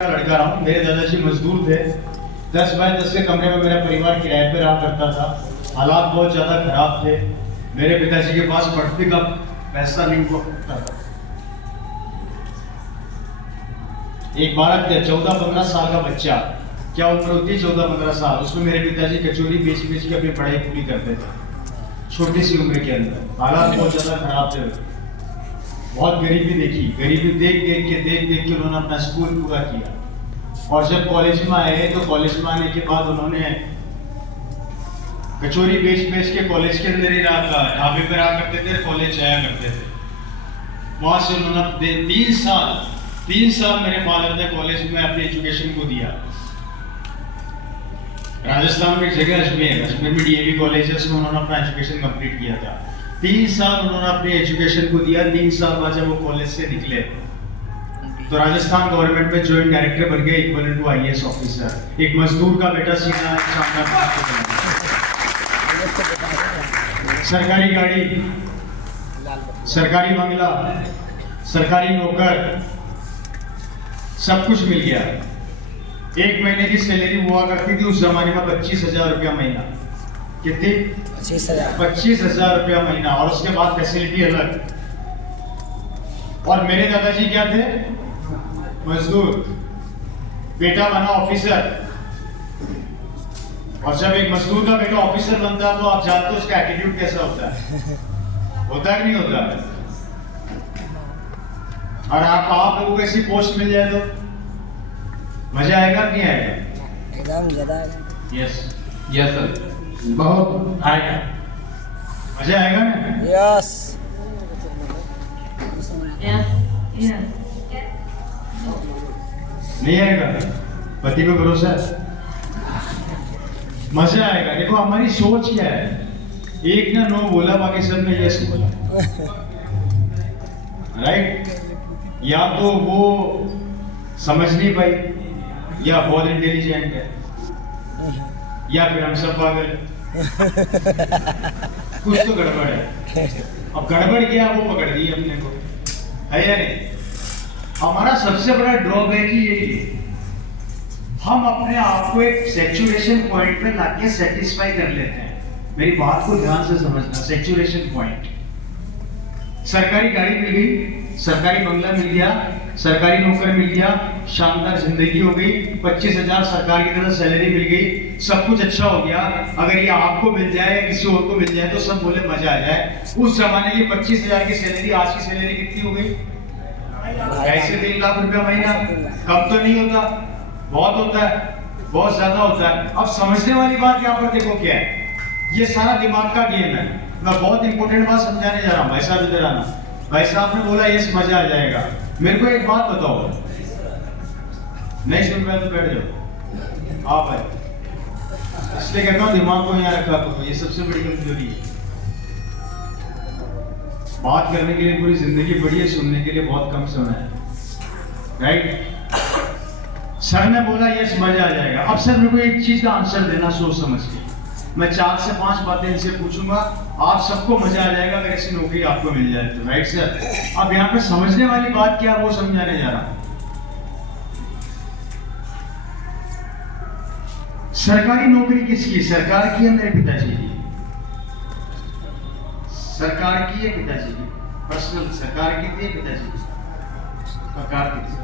लड़का रहा हूँ। मेरे दादाजी मजदूर थे। 10 बाय 10 के कमरे में मेरा परिवार किराए पे रहा करता था। हालात बहुत ज़्यादा खराब थे। मेरे पिताजी के पास पढ़ने का पैसा नहीं हुआ करता था। एक 14-15 साल का बच्चा, क्या उम्र होती है 14-15 साल, उसमें मेरे पिताजी कचौरी बेच के अपनी पढ़ाई पूरी करते थे छोटी सी उम्र के अंदर। हालात बहुत ज़्यादा खराब थे। बहुत गरीबी देखी, गरीबी देख देख के उन्होंने अपना स्कूल पूरा किया। और जब कॉलेज में आए तो कॉलेज में आने के बाद उन्होंने कचौरी बेच के कॉलेज के अंदर ही रहा था, ढाबे पे रहा करते थे, कॉलेज जाया करते थे। वहां से उन्होंने 3 साल मेरे फादर ने कॉलेज में अपनी एजुकेशन को दिया। राजस्थान में एक जगह अजमेर में डीएवी कॉलेज है, उसमें उन्होंने अपना एजुकेशन कंप्लीट किया था। 3 साल उन्होंने अपनी एजुकेशन को दिया। 3 साल बाद जब वो कॉलेज से निकले तो राजस्थान गवर्नमेंट में जॉइंट डायरेक्टर बन गए, इक्वलेंट टू आईएएस ऑफिसर। एक मजदूर का बेटा सीना सरकारी गाड़ी, सरकारी बंगला, सरकारी नौकर, सब कुछ मिल गया। 1 महीने की सैलरी हुआ करती थी उस जमाने में 25,000 रुपया महीना। कितनी? 25,000 रुपया महीना। और उसके बाद फैसिलिटी अलग। और मेरे दादाजी क्या थे? मजदूर। बेटा बना ऑफिसर। और जब एक मजदूर का बेटा ऑफिसर बनता है तो आप जानते हो उसका एटीट्यूड कैसा होता है। होता है कि नहीं होता है? और आप लोगों को ऐसी पोस्ट मिल जाए तो मजा आएगा कि नहीं आएगा? एकदम ज्यादा। यस सर, बहुत आएगा, मजा आएगा ना? यस नहीं आएगा? पति पे भरोसा है, मजा आएगा। देखो हमारी सोच क्या है, एक ने नो बोला, बाकी सब ने यस बोला, राइट? या तो वो समझ नहीं पाई, या बहुत इंटेलिजेंट है, या फिर हम सब पागल। कुछ तो गड़बड़ है। अब गड़बड़ क्या वो पकड़ दी अपने को, है या नहीं? हमारा सबसे बड़ा ड्रॉबैक ही यही है, हम अपने आप को एक सैचुरेशन पॉइंट पे लाके सेटिस्फाई कर लेते हैं। मेरी बात को ध्यान से समझना, सैचुरेशन पॉइंट। सरकारी गाड़ी मिल गई, सरकारी बंगला मिल गया, सरकारी नौकर मिल गया, शानदार जिंदगी हो गई, 25,000 सरकार की तरफ सैलरी मिल गई, सब कुछ अच्छा हो गया। अगर ये आपको मिल जाए या किसी और को मिल जाए तो सब बोले मजा आ जाए। उस जमाने की 25,000 की सैलरी, आज की सैलरी कितनी हो गई? 2.5 से 3 लाख रुपया महीना। कम तो नहीं होता, बहुत होता है, बहुत ज्यादा होता है। अब समझने वाली बात यहाँ पर देखो क्या है, ये सारा दिमाग का गेम है। मैं बहुत इंपॉर्टेंट बात समझाने जा रहा हूँ। भाई साहब इधर आना। भाई साहब ने बोला यस मजा आ जाएगा। मेरे को एक बात बताओ, नहीं सुन पाए तो बैठ जाओ। आप भाई, इसलिए कहता हूँ दिमाग को यहाँ रखा करो, ये सबसे बड़ी कमजोरी है। बात करने के लिए पूरी जिंदगी बड़ी है, सुनने के लिए बहुत कम समय है, राइट? सर ने बोला यस मजा आ जाएगा। अब सर मेरे को एक चीज का आंसर देना सोच समझ के। मैं 4 से 5 बातें इनसे पूछूंगा, आप सबको मजा आ जाएगा अगर ऐसी नौकरी आपको मिल जाए तो, राइट सर? अब यहाँ पे समझने वाली बात क्या है वो समझाने जा रहा हूं। सरकारी नौकरी किसकी? सरकार की है मेरे पिताजी की? सरकार की है पिताजी की? पर्सनल सरकार की थी पिताजी की? सरकार की थी।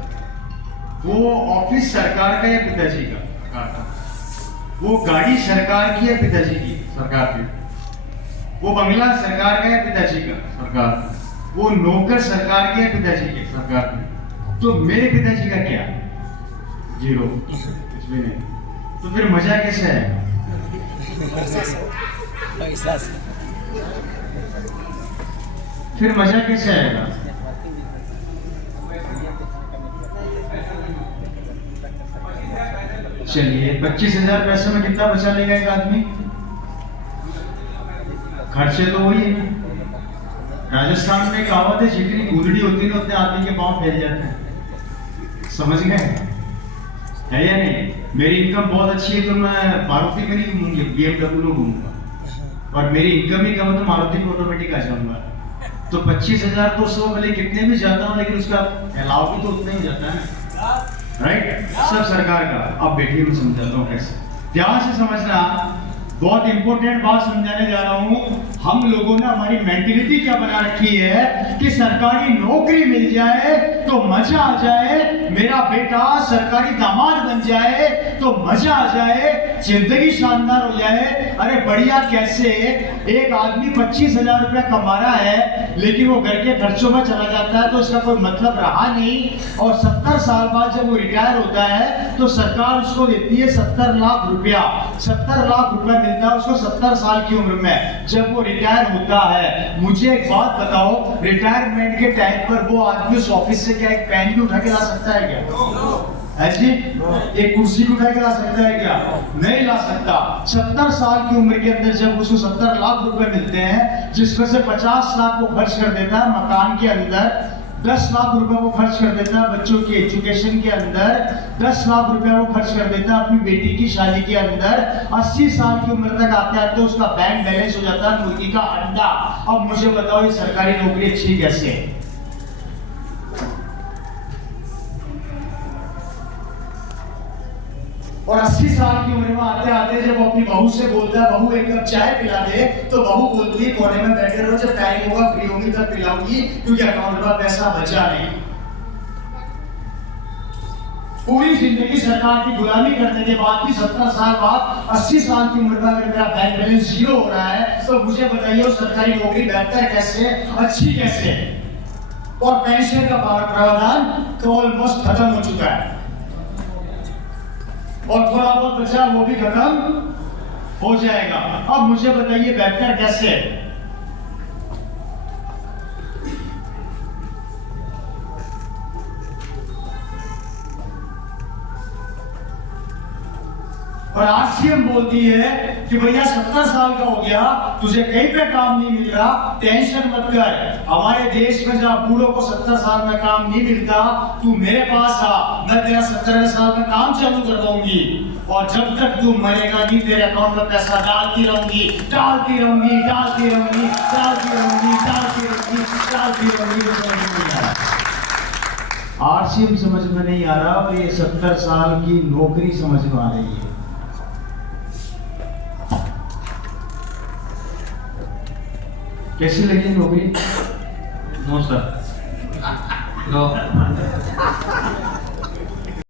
वो ऑफिस सरकार का या पिताजी का? सरकार का। वो गाड़ी सरकार की है पिताजी की? सरकार की। वो बंगला सरकार का है पिताजी का? सरकार। वो नौकर सरकार के है पिताजी के? सरकार के। तो मेरे पिताजी का क्या? 0, कुछ भी नहीं। तो फिर मजा कैसे है? पैसा से। फिर मजा कैसे आएगा? चलिए 25,000 पैसे में कितना बचा लेगा एक आदमी? खर्चे तो वही है। राजस्थान में कहावत है, जितनी गुदड़ी होती है ना उतने आदमी के पांव फैल जाते हैं। समझ गए? है या नहीं? मेरी इनकम बहुत अच्छी है तो मैं मारुति में नहीं घूमूंगी, BMW में घूमूंगा। और मेरी इनकम ही कम है तो मारुति में ऑटोमेटिक आ जाऊंगा। तो 25,000 तो 100 भले कितने भी जाता हूँ, लेकिन उसका अलाव भी तो उतना ही हो जाता है ना। राइट, सब सरकार का। अब बैठिए, मैं समझाता हूँ कैसे। ध्यान से समझना, बहुत इंपॉर्टेंट बात समझाने जा रहा हूँ। हम लोगों ने हमारी मेंटेलिटी क्या बना रखी है कि सरकारी नौकरी मिल जाए तो मजा आ जाए, मेरा बेटा सरकारी दामाद बन जाए तो मजा आ जाए, जिंदगी शानदार हो जाए। अरे बढ़िया कैसे? एक आदमी 25,000 रुपया कमा रहा है लेकिन वो घर के खर्चों में चला जाता है तो उसका कोई मतलब रहा नहीं, और 70 साल बाद जब वो रिटायर होता है तो सरकार उसको देती है 70 लाख रुपया। 70 लाख रुपया मिलता है उसको 70 साल की उम्र में, जब वो रिटायर होता है। मुझे एक बात बताओ, रिटायरमेंट के टाइम पर वो आदमी उस ऑफिस से क्या एक पेन भी उठा के ला सकता है क्या? ऐसी एक कुर्सी को उठा के ला सकता है क्या? नहीं ला सकता। 70 साल की उम्र के अंदर जब उसको 70 लाख रुपए मिलते हैं, जिसमें से 50 लाख वो खर्च कर देता है मकान के अंदर, 10 लाख रुपए वो खर्च कर देता है बच्चों की एजुकेशन के अंदर, 10 लाख रुपया वो खर्च कर देता है अपनी बेटी की शादी के अंदर। 80 साल की उम्र तक आते आते उसका बैंक बैलेंस हो जाता है मुर्गी का अंडा। अब मुझे बताओ ये सरकारी नौकरी अच्छी कैसे है? और 80 साल की उम्र में आते आते जब वो अपनी बहू से बोलता है, बहू एक कप चाय पिला दे, तो बहू बोलती है कोने में बैठे रहो, जब टाइम होगा फ्री होगी तब पिलाऊंगी, क्योंकि अकाउंट में पैसा बचा नहीं। पूरी जिंदगी सरकार की गुलामी करने के बाद भी 70 साल बाद 80 साल की उम्र में अगर मेरा बैंक बैलेंस 0 हो रहा है तो मुझे बताइए वो सरकारी नौकरी बेहतर कैसे, अच्छी कैसे? और पेंशन का प्रावधान ऑलमोस्ट खत्म हो चुका है, और थोड़ा बहुत बचा वो भी खत्म हो जाएगा। अब मुझे बताइए बेहतर कैसे? और आरसीएम बोलती है कि भैया 70 साल का हो गया, तुझे कहीं पे काम नहीं मिल रहा, टेंशन मत कर। हमारे देश में जहाँ बूढ़ों को 70 साल में काम नहीं मिलता, तू मेरे पास आ, मैं तेरा 70 साल में काम चालू करवाऊंगी, और जब तक तू मरेगा नहीं तेरे अकाउंट में पैसा डालती रहूंगी, डालती रहूंगी, डालती रहूंगी, डालती रहूंगी, डालती रहूंगी, डालती रहूंगी। आरसीएम समझ में नहीं आ रहा और ये 70 साल की नौकरी समझ में आ रही है। कैसी लगी नौकरी? No sir, no.